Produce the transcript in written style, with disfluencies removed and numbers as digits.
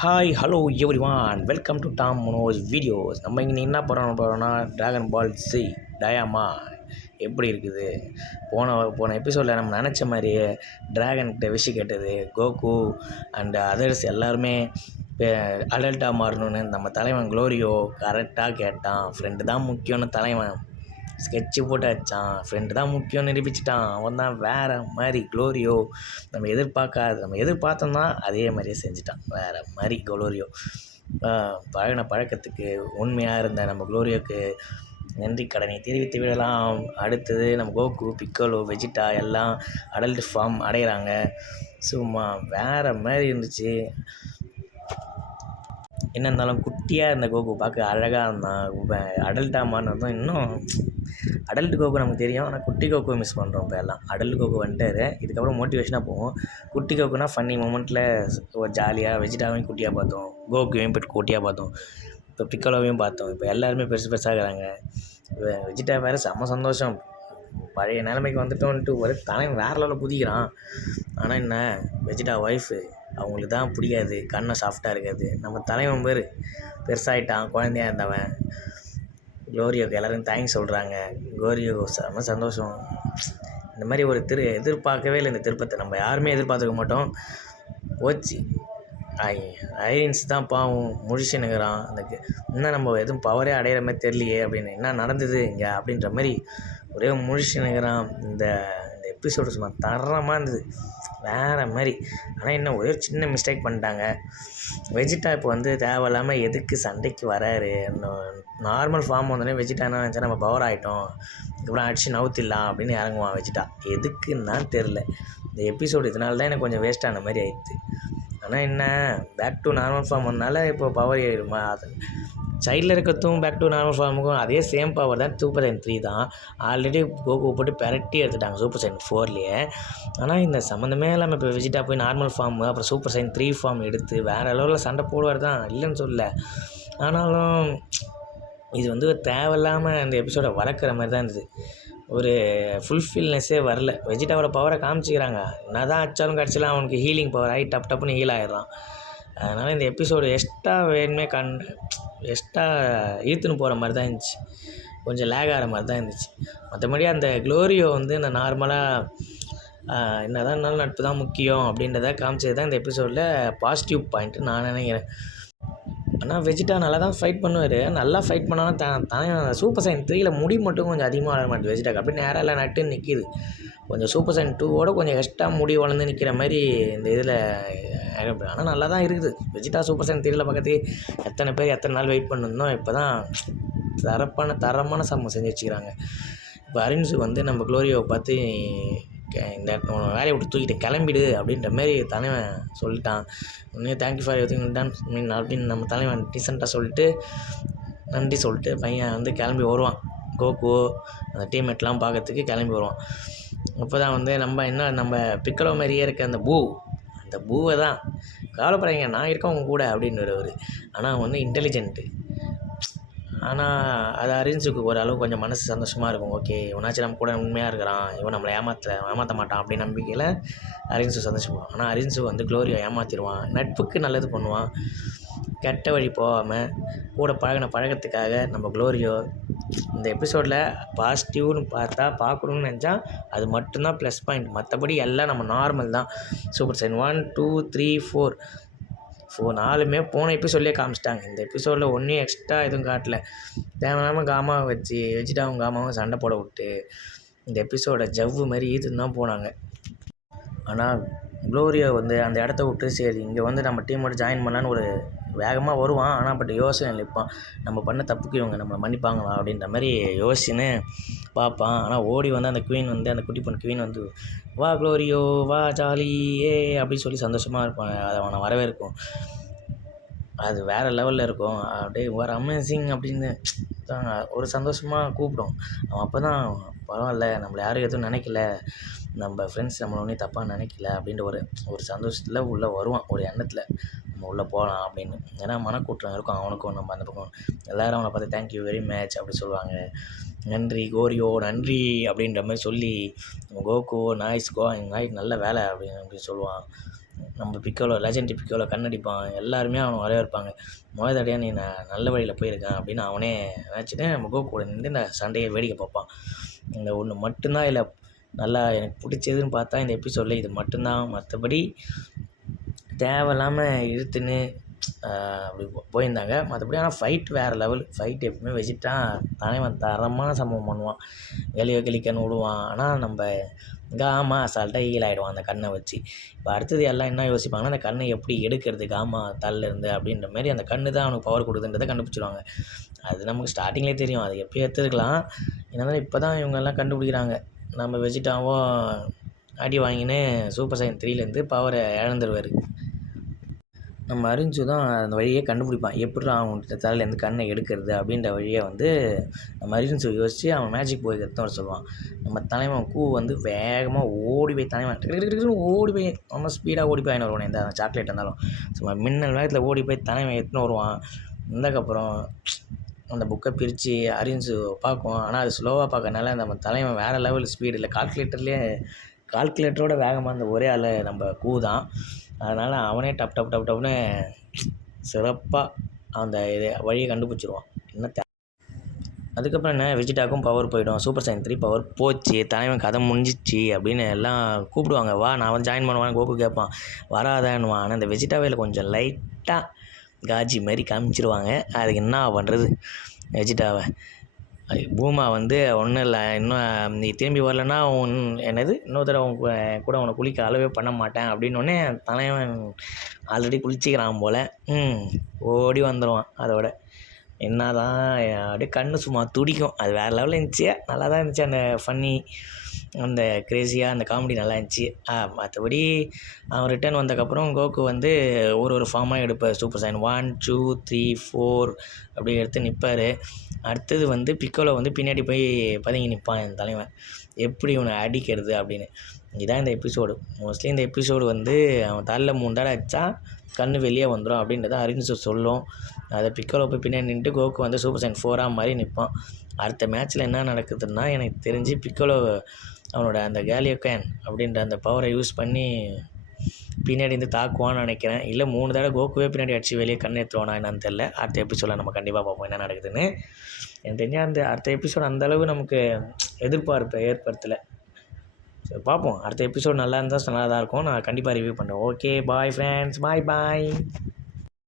Hi hello everyone welcome to Tom Manoj videos. நம்ம இங்கே என்ன போகிறோன்னா ட்ராகன் பால் சி டயாமா எப்படி இருக்குது. போன எபிசோடில் நம்ம நினச்ச மாதிரியே ட்ராகன்கிட்ட விஷயம் கேட்டது கோகு அண்ட் அதர்ஸ் எல்லாருமே அடல்ட்டாக மாறணுன்னு நம்ம தலைவன் க்ளோரியோ கரெக்டாக கேட்டான். ஃப்ரெண்டு தான் முக்கியம்னு தலைவன் ஸ்கெட்சு போட்டு வச்சான். ஃப்ரெண்டு தான் முக்கியம்னு நிரூபிச்சிட்டான். அவன் தான் வேறு மாதிரி க்ளோரியோ. நம்ம எதிர்பார்த்தோம்னா அதே மாதிரியே செஞ்சுட்டான். வேறு மாதிரி க்ளோரியோ பழக்கத்துக்கு உண்மையாக இருந்த நம்ம க்ளோரியோக்கு நன்றி கடனை தெரிவித்து விடலாம். அடுத்தது நம்ம கோகு, பிக்கோலோ, வெஜிட்டா எல்லாம் அடல்ட் ஃபார்ம் அடைகிறாங்க. சும்மா வேறு மாதிரி இருந்துச்சு. என்ன இருந்தாலும் குட்டியாக இருந்த கோகு பார்க்க அழகாக இருந்தான். அடல்ட்டாக மாறினதும் இன்னும் அடல்ட் கோகு நமக்கு தெரியும், ஆனால் குட்டி கோகு மிஸ் பண்ணுறோம். இப்போ எல்லாம் அடல்ட் கோகு வந்துட்டார். இதுக்கப்புறம் மோட்டிவேஷனாக போவோம். குட்டி கோகுனா ஃபன்னி மூமெண்ட்டில் ஒரு ஜாலியாக வெஜிட்டாவையும் குட்டியாக பார்த்தோம், கோகுவையும் போய்ட்டு குட்டியாக பார்த்தோம், இப்போ பிக்கோலோவையும் பார்த்தோம். இப்போ எல்லாருமே பெருசாகிறாங்க. வெஜிட்டா வேறு செம்ம சந்தோஷம். பழைய நிலைமைக்கு வந்துட்டோன்ட்டு ஒரு தலைவன் வேறு லெவலில் குதிக்கிறான். ஆனால் என்ன, வெஜிட்டா ஒய்ஃபு அவங்களுக்கு தான் பிடிக்காது, கண்ணை சாஃப்டாக இருக்காது. நம்ம தலைவன் பேர் பெருசாகிட்டான், குழந்தையாக இருந்தவன். க்ளோரியோக்கு எல்லோரும் தேங்க்ஸ் சொல்கிறாங்க. க்ளோரியோ செம்ம சந்தோஷம். இந்த மாதிரி ஒரு எதிர்பார்க்கவே இல்லை. இந்த திருப்பத்தை நம்ம யாருமே எதிர்பார்த்துக்க மாட்டோம். போச்சு. ஐரின்ஸ் தான் பாவம் முழிச்சுன்னுக்கிறான். இன்னும் நம்ம எதுவும் பவரே அடையிற மாதிரி தெரியலையே அப்படின்னு, என்ன நடந்தது இங்கே அப்படின்ற மாதிரி ஒரே முழிச்சுன்னுக்கிறான். இந்த எபிசோடு சும்மா தரமாக இருந்தது, வேறு மாதிரி. ஆனால் என்ன ஒரே சின்ன மிஸ்டேக் பண்ணிட்டாங்க. வெஜிட்டா இப்போ தேவையில்லாமல் எதுக்கு சண்டைக்கு வராரு. நார்மல் ஃபார்ம் வந்தோடனே வெஜிட்டா என்ன நினச்சா, நம்ம பவர் ஆகிட்டோம், இதுக்கப்புறம் அடிச்சு நவுத்திடலாம் அப்படின்னு இறங்குவான் வெஜிட்டா. எதுக்குன்னு தான் தெரில. இந்த எபிசோடு இதனால தான் எனக்கு கொஞ்சம் வேஸ்ட்டான மாதிரி ஆயிடுது. ஆனால் என்ன, பேக் டு நார்மல் ஃபார்ம் வந்தனால இப்போ பவர் ஏறிடுமா. அது சைடில் இருக்கிறதும் பேக் டு நார்மல் ஃபார்முக்கும் அதே சேம் பவர் தான். சூப்பர் சைன் 3 தான். ஆல்ரெடி கோகு போட்டு பெரட்டி எடுத்துட்டாங்க சூப்பர் சைன் 4லேயே. ஆனால் இந்த சம்மந்தமே இல்லாமல் இப்போ வெஜிட்டா போய் நார்மல் ஃபார்மு அப்புறம் சூப்பர் சைன் 3 ஃபார்ம் எடுத்து வேறு லெவலில் சண்டை போடுவார் தான், இல்லைன்னு சொல்ல. ஆனாலும் இது தேவையில்லாமல் அந்த எபிசோடை வளர்க்குற மாதிரி தான் இருந்தது. ஒரு ஃபுல்ஃபில்னஸே வரல. வெஜிட்டாவோட பவரை காமிச்சிக்கிறாங்க, என்ன தான் அச்சாலும் கடைசியில் அவனுக்கு ஹீலிங் பவர் ஆகி டப்புன்னு ஹீல் ஆகிடலாம். அதனால் இந்த எபிசோடு எக்ஸ்ட்ரா வேணுமே எக்ஸ்ட்ரா இழுத்துன்னு போகிற மாதிரி தான் இருந்துச்சு. கொஞ்சம் லேக் ஆகிற மாதிரி தான் இருந்துச்சு. மற்றபடி அந்த க்ளோரியோ இந்த நார்மலாக என்ன தான் இருந்தாலும் நட்பு தான் முக்கியம் அப்படின்றத காமிச்சது தான் இந்த எபிசோடில் பாசிட்டிவ் பாயிண்ட்டு நான் நினைக்கிறேன். ஆனால் வெஜிட்டா நல்லா தான் ஃபைட் பண்ணுவார். நல்லா ஃபைட் பண்ணாலும் தான் சூப்பர் சைன் 3ல் முடி மட்டும் கொஞ்சம் அதிகமாக வளர மாட்டேது வெஜிட்டாக்கு. அப்படியே நேராக இல்லை நட்டுன்னு நிற்கிது. கொஞ்சம் சூப்பர் சைன் 2ஓட கொஞ்சம் எக்ஸ்ட்ரா முடி வளர்ந்து நிற்கிற மாதிரி இந்த இதில். ஆனால் நல்லா தான் இருக்குது. வெஜிட்டா சூப்பர் சைன் 3ல் பக்கத்து எத்தனை நாள் வெயிட் பண்ணிருந்தோம். இப்போ தான் தரமான சம்ம செஞ்சு வச்சுக்கிறாங்க. இப்போ அரின்ஸு நம்ம க்ளோரியோவை பார்த்து இந்த வேலையை விட்டு தூக்கிட்டு கிளம்பிடு அப்படின்ற மாரி தலைவன் சொல்லிட்டான். இன்னும் தேங்க்யூ ஃபார் எவ்ரிதிங் டன் அப்படின்னு நம்ம தலைவன் டீசெண்டாக சொல்லிட்டு நன்றி சொல்லிட்டு பையன் கிளம்பி வருவான். கோகு அந்த டீம்மேட்லாம் பார்க்கறதுக்கு கிளம்பி வருவான். அப்போ தான் நம்ம பிக்கலோ மாதிரியே இருக்க அந்த பூவை தான் கவலைப்படாதீங்க, நான் இருக்கேன் உங்க கூட அப்படின்னு வருவார். ஆனால் அவன் இன்டெலிஜென்ட்டு. ஆனால் அது அரின்ஸுக்கு ஓரளவு கொஞ்சம் மனசு சந்தோஷமாக இருக்கும். ஓகே, இவனாச்சும் நம்ம கூட உண்மையாக இருக்கிறான், இவன் நம்மளை ஏமாற்ற மாட்டான் அப்படின்னு நம்பிக்கையில் அரின்ஸு சந்தோஷப்படுவான். ஆனால் அரின்ஸு க்ளோரியோ ஏமாற்றிடுவான். நட்புக்கு நல்லது பண்ணுவான், கெட்ட வழி போகாமல் கூட பழக்கத்துக்காக நம்ம க்ளோரியோ. இந்த எபிசோடில் பாசிட்டிவ்னு பார்க்கணுன்னு நினச்சா அது மட்டும்தான் ப்ளஸ் பாயிண்ட். மற்றபடி எல்லாம் நம்ம நார்மல் தான். சூப்பர் சைன் 1 2 3 4 4மே போன எபிசோட்லேயே காமிச்சிட்டாங்க. இந்த எபிசோடில் ஒன்றும் எக்ஸ்ட்ரா எதுவும் காட்டல. தேவையில்லாமல் காமாவை வச்சு வெஜிட்டாவும் காமாவும் சண்டை போட விட்டு இந்த எபிசோடை ஜவ்வு மாதிரி ஈத்துன்னு தான் போனாங்க. ஆனால் க்ளோரியோ அந்த இடத்த விட்டு சரி இங்கே நம்ம டீமோட ஜாயின் பண்ணலான்னு ஒரு வேகமாக வருவான். ஆனால் பட் யோசனை நிற்பான், நம்ம பண்ண தப்புக்கு இவங்க நம்மளை மன்னிப்பாங்களா அப்படின்ற மாதிரி யோசிச்சுன்னு பார்ப்பான். ஆனால் ஓடி அந்த குவீன் அந்த குட்டி பொண்ணு குவீன் வா க்ளோரியோ வா ஜாலி ஏ அப்படின்னு சொல்லி சந்தோஷமாக இருப்பான். அதை அவனை வரவேற்கும். அது வேறு லெவலில் இருக்கும். அப்படியே ஒரு அமேசிங் அப்படின்னு ஒரு சந்தோஷமாக கூப்பிடும். அவன் அப்போ தான் பரவாயில்ல, நம்மளை யாரும் எதுவும் நினைக்கல, நம்ம ஃப்ரெண்ட்ஸ் நம்மளை ஒன்றும் தப்பாக நினைக்கல அப்படின்ற ஒரு சந்தோஷத்தில் உள்ளே வருவான். ஒரு எண்ணத்தில் நம்ம உள்ளே போகலாம் அப்படின்னு. ஏன்னா மனக்கூட்டம் இருக்கும் அவனுக்கும் நம்ம அந்த பக்கம். எல்லோரும் அவனை பார்த்து தேங்க்யூ வெரி மச் அப்படி சொல்லுவாங்க. நன்றி கோரியோ நன்றி அப்படின்ற மாதிரி சொல்லி கோகு நாய்ஸ் நல்ல வேலை அப்படின்னு சொல்லுவான். நம்ம பிக்கோலோ லெஜெண்ட் பிக்கோலோ கண்ணடிப்பான், எல்லாருமே அவனை வரவேற்பாங்க. மொத தடவையா நீ நல்ல வழியில் போயிருக்கான் அப்படின்னு அவனே நினச்சிட்டு நம்ம கோகு கூட நின்று இந்த சண்டையை வேடிக்கை பார்ப்பான். இந்த ஒன்று மட்டும்தான் இதில் நல்லா எனக்கு பிடிச்சதுன்னு பார்த்தா இந்த எபிசோடில் இது மட்டும்தான். மற்றபடி தேவையில்லாமல் இழுத்துன்னு அப்படி போயிருந்தாங்க. மற்றபடி ஆனால் ஃபைட் வேறு லெவல். ஃபைட் எப்பவுமே வெஜிட்டா தலைவன் தரமான சம்பவம் பண்ணுவான். கலிக்கன்னு விடுவான். ஆனால் நம்ம காமா அசால்ட்டாக ஹீல் ஆகிடுவான் அந்த கண்ணை வச்சு. இப்போ அடுத்தது எல்லாம் என்ன யோசிப்பாங்கன்னா, அந்த கண்ணை எப்படி எடுக்கிறது காமா தல்லேருந்து அப்படின்ற மாரி அந்த கண்ணு தான் அவனுக்கு பவர் கொடுக்குதுன்றதை கண்டுபிடிச்சிடுவாங்க. அது நமக்கு ஸ்டார்டிங்லேயே தெரியும். அது எப்போ எடுத்துருக்கலாம். என்னதான் இப்போ தான் இவங்கெல்லாம் கண்டுபிடிக்கிறாங்க. நம்ம வெஜிட்டாவும் அடி வாங்கின்னு சூப்பர் சைன் 3லேருந்து பவரை இழந்துருவார். நம்ம அரிஞ்சு தான் அந்த வழியே கண்டுபிடிப்பான். எப்பிட்றா அவன்கிட்ட தலையிலேருந்து கண்ணை எடுக்கிறது அப்படின்ற வழியை வந்து நம்ம அரிஞ்சு யோசித்து அவன் மேஜிக் போய் எடுத்து வர சொல்லுவான். நம்ம தலைவன் வந்து வேகமாக ஓடி போய் தலைவன் ஓடி போய் ரொம்ப ஸ்பீடாக ஓடி போய் வாங்கின்னு வருவான். எந்த சாக்லேட் இருந்தாலும் சும்மா மின்னல் வேகத்தில் ஓடி போய் தலைவன் எடுத்துன்னு வருவான். வந்ததுக்கப்புறம் அந்த புக்கை பிரித்து அரிஞ்சு பார்க்கும். ஆனால் அது ஸ்லோவாக பார்க்கறனால நம்ம தலைவன் வேறு லெவல் ஸ்பீடு இல்லை. கால்குலேட்டரோட வேகமாக இருந்த ஒரே ஆள் நம்ம தான். அதனால் அவனே டப்னு சிறப்பாக அந்த இது வழியை கண்டுபிடிச்சிருவான். அதுக்கப்புறம் என்ன வெஜிடாக்கும் பவர் போயிடும். சூப்பர் சைன் 3 பவர் போச்சு, தலைவன் கதை முடிஞ்சிச்சு அப்படின்னு எல்லாம் கூப்பிடுவாங்க. வா நான் வந்து ஜாயின் பண்ணுவான்னு கோகு கேட்பான். வராதான்னுவான். ஆனால் இந்த வெஜிடாவில் கொஞ்சம் லைட்டாக காஜி மாதிரி காமிச்சிருவாங்க. அதுக்கு என்ன பண்ணுறது வெஜிடாவை. பூமா வந்து ஒன்றும் இல்லை, இன்னும் நீ திரும்பி வரலன்னா என்னது இன்னொரு தடவை கூட உன்னை குளிக்க அளவே பண்ண மாட்டேன் அப்படின்னோடனே தலைவன் ஆல்ரெடி குளிச்சிக்கிறான் போல். ஓடி வந்துடுவான். அதோட என்ன தான் அப்படியே கண்ணு சும்மா துடிக்கும். அது வேறு லெவலில் இருந்துச்சு. நல்லா தான் இருந்துச்சு. அந்த ஃபன்னி, அந்த க்ரேஸியாக, அந்த காமெடி நல்லா இருந்துச்சு. மற்றபடி அவன் ரிட்டர்ன் வந்ததுக்கப்புறம் கோகு வந்து ஒரு ஃபார்மாக எடுப்பார். சூப்பர் சைன் 1 2 3 4 அப்படி எடுத்து நிற்பார். அடுத்தது வந்து பிக்கோலோ வந்து பின்னாடி போய் பதுங்கி நிற்பான் என் தலைவன், எப்படி இவனை அடிக்கிறது அப்படின்னு. இதுதான் இந்த எபிசோடு. மோஸ்ட்லி இந்த எபிசோடு வந்து அவன் தலையில் 3 தடவை அடித்தா கண்ணு வெளியே வந்துடும் அப்படின்றத அரிஞ்சு சொல்லும். அதை பிக்கோலோ போய் பின்னாடி நின்றுட்டு கோகு வந்து சூப்பர் சைன் 4 மாதிரி நிற்பான். அடுத்த மேட்ச்சில் என்ன நடக்குதுன்னா, எனக்கு தெரிஞ்சு பிக்கோலோ அவனோட அந்த கேலியோகேன் அப்படின்ற அந்த பவரை யூஸ் பண்ணி பின்னாடி இருந்து தாக்குவான்னு நினைக்கிறேன். இல்லை 3 தடவை கோகுவே பின்னாடி அடித்து வெளியே கண் எடுத்துருவானா என்னன்னு தெரில. அடுத்த எபிசோடில் நம்ம கண்டிப்பாக பார்ப்போம் என்ன நடக்குதுன்னு. எனக்கு தெரிஞ்சால் அந்த அடுத்த எபிசோடு அந்தளவு நமக்கு எதிர்பார்ப்பை ஏற்படுத்தலை. சரி பார்ப்போம். அடுத்த எபிசோடு நல்லா இருந்தால் நல்லா தான் இருக்கும். நான் கண்டிப்பாக ரிவ்யூ பண்ணுறேன். ஓகே பாய் ஃப்ரெண்ட்ஸ், பாய்.